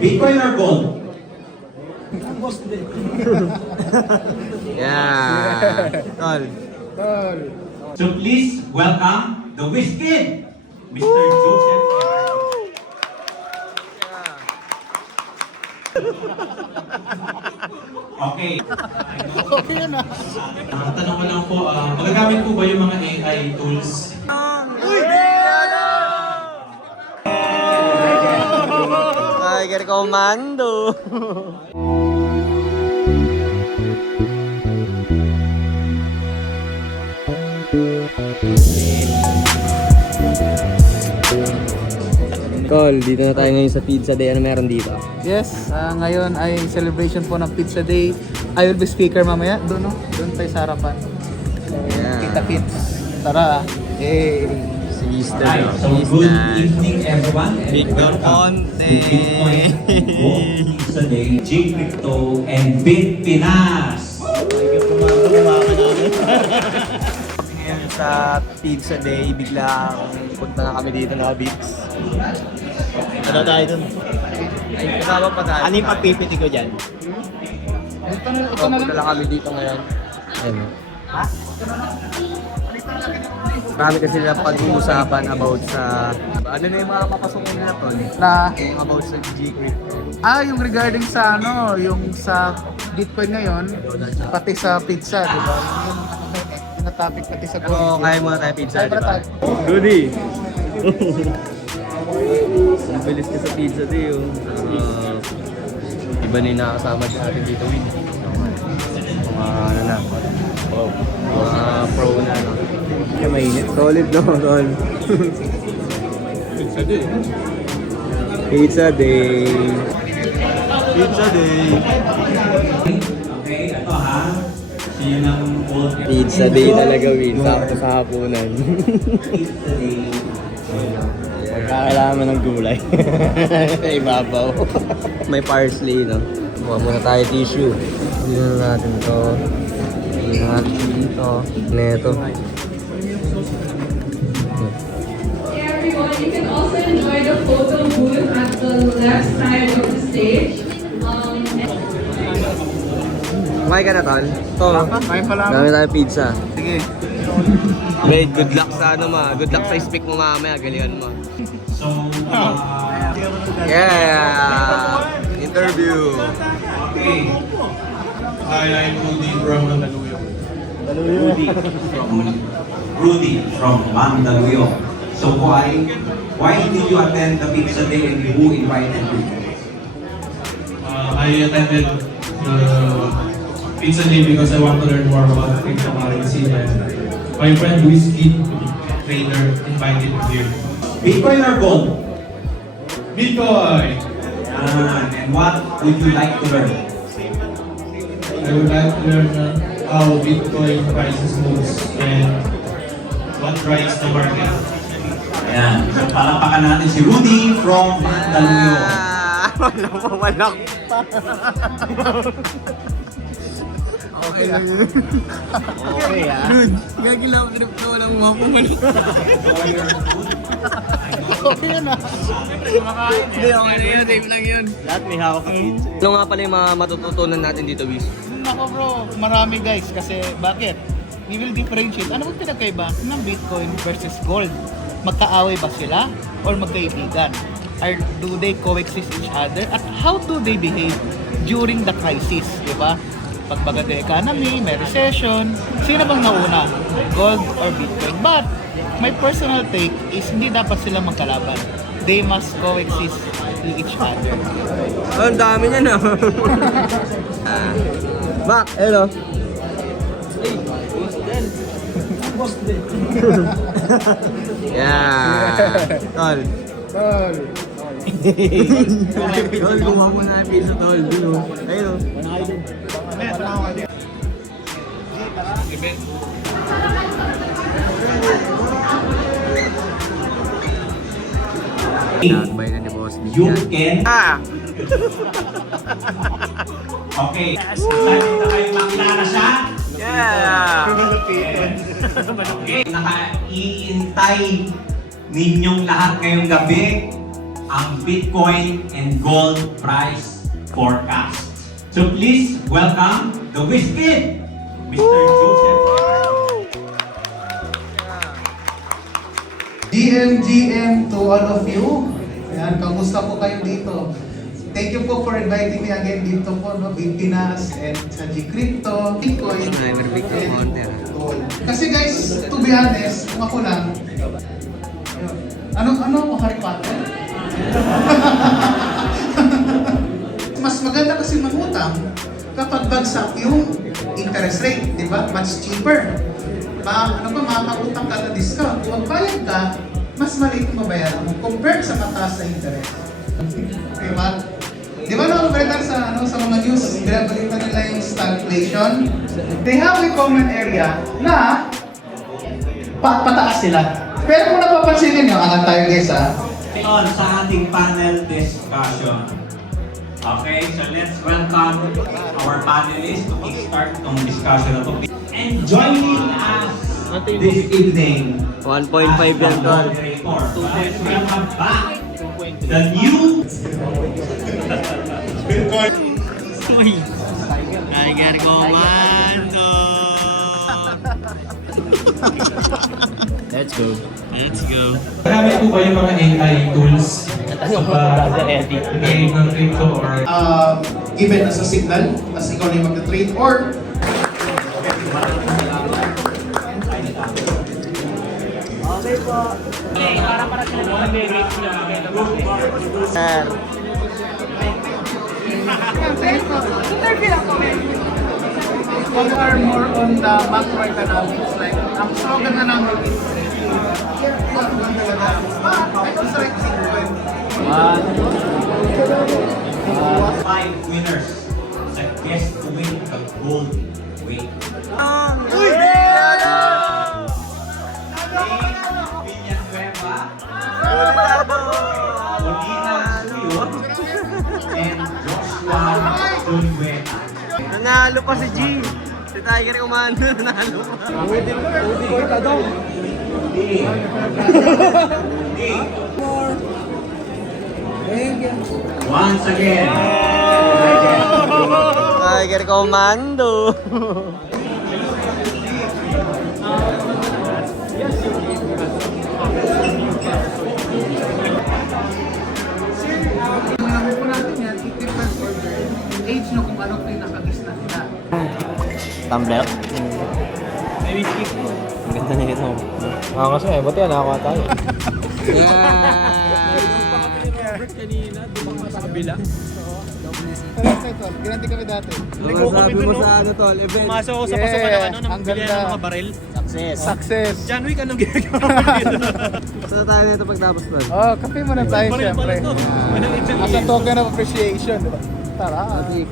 Bitcoin or gold? Yeah. Tol. So please welcome the Wizkid, Mr. Joseph Emerald. Okay. Okay yun ah. Tanong ko lang po, magagamit po ba yung mga AI tools? Tiger Commando. Tol, dito na tayo ngayon sa Pizza Day. Ano meron dito? Yes, ngayon ay celebration po ng Pizza Day. I will be speaker mamaya. Doon no? Doon tayo sa harapan. Yeah. Kita Pits. Tara. Hey. Si Easter. Alright, so good evening everyone. And Victor welcome Ponte. to Bitcoin Gold Pizza Day, J Crypto, and Bit Pinas. Ngayon sa Pizza Day, biglang punta na kami dito na Beats. Ano tayo dun? Ay, kasama pa tayo. Ano yung pagpipiti ko dyan? Punta na lang kami dito ngayon. Ayun. Ha? Marami kasi na pag-uusapan about sa... Ano na yung mga papasokin nila, Tol? Na, Yung about sa G-Crypto. yung regarding sa ano, yung sa Bitcoin ngayon, pati sa pizza, di ba? Yung na-topic pati sa Pero gold. kaya muna tayo pizza, di ba? Tayo. Rudy! Ang bilis ka sa pizza day, oh. Iba na yung nakasama natin dito, Win. Mga ano na. Wow. Mga pro na, no? Kaya mainit. Solid, no? Tol. Pizza day. Pizza day. Pizza day. Okay, ito ha. Sino ng old Pizza day talaga, Win. Sakto sa hapunan. Pizza Day. Kailangan mo ng gulay. Ibabaw. May parsley, no? Buka muna tayo tissue. Hindi na natin to. Hindi na natin dito. Neto. Hey everyone, you can also enjoy the photo booth at the left side of the stage. Kumain ka na, Tol? Ito. Kain pa lang. Dami tayo pizza. Sige. Wait, good luck sa ano ma. Good luck sa speak mo mamaya. Galingan mo. So, Yeah! Interview! okay. Hi, I'm Rudy from Mandaluyong. Rudy from Mandaluyong. So why did you attend the Pizza Day and who invited you? I attended the Pizza Day because I want to learn more about cryptocurrency, and my friend Wizkid, trader, invited me here. Bitcoin or gold? Bitcoin! And what would you like to learn? I would like to learn how Bitcoin prices moves and what drives the market. Ayan, so palapakan natin si Rudy from Mandaluyong. Walang Okay ah. Okay ah. Dude, gagilaw ang crypto, walang mga pumalok. Okay yun ah. Hindi, okay na yun, same lang yun. Lahat may hawak ang pizza. Ano nga pala yung mga matututunan natin dito, Wiz? Nako bro, marami guys. Kasi bakit? We will differentiate. Ano bang pinagkaiba ng Bitcoin versus gold? Magkaaway ba sila? Or magkaibigan? Or do they coexist each other? At how do they behave during the crisis? Diba? Pagbaga the economy, may recession, sino bang nauna? Gold or Bitcoin? But, my personal take is hindi dapat sila magkalaban. They must coexist with each other. Oh, ang dami niya na. Mac, hello. Yeah. Tol. Tol. Tol, gumawa mo na yung pizza, Tol. Dun, oh. Ayun, oh. Nakakabay na ni Boss D You yan. can... Ah! Okay, excited na kayo makilala siya? Yeah! Okay, naka-iintay ninyong lahat ngayong gabi ang Bitcoin and gold price forecast. So please welcome the Wizkid, Mr. Joseph. GM to all of you. Ayan, kamusta po kayo dito? Thank you po for inviting me again dito po, no, Pinas and sa G-Crypto, Bitcoin, and gold. Kasi guys, to be honest, kung ako lang, ano ako, Harry Potter? Mas maganda kasi mangutang kapag bagsak yung interest rate, di ba? Much cheaper. Makakutang ka na discount. Kung magbayad ka, mas maliit ang mabayaran mo compared sa mataas na interest. Diba? Di ba nakabalitan sa mga news, binabalitan nila yung stagflation? They have a common area na pataas sila. Pero kung napapansin nyo, angat tayo guys ha. On sa ating panel discussion. Okay, so let's welcome our panelists to kickstart itong discussion na to. And joining us this evening 1.5 as the yan, tol. moderator. Let's welcome back the new Tiger Commando! Let's go. Let's go. Marami po ba yung mga AI tools sa pag-game ng crypto or Given as a signal, as ikaw na yung mag-trade or Sir. we are more on the macroeconomics. Like, ang slogan na namin is I don't like Bitcoin. five winners sa guest to win the gold weight. Uy! Villanueva, Molina Suyot, and Joshua Zulueta. Nanalo pa si G. Si Tiger Commando, nanalo pa. Once again, Tiger Commando. Namin po natin yan, i-different order. Age no kung ano pinakagis na nila. Tumbler? Ang ganda na ito. Kasi buti yan, nakakuha tayo. Ginanti kami dati. Sabi mo sa ano tol, event. Pumasok ako sa pasukan ng ano, ng ang bilihan ganda. ng mga baril. Success. Success. John Wick, anong ginagawa mo dito? Saan tayo nito pagtapos tol? Oh, kape muna tayo Baril syempre. pala to. Anong ibig As a token of appreciation, di ba? Tara. Ati.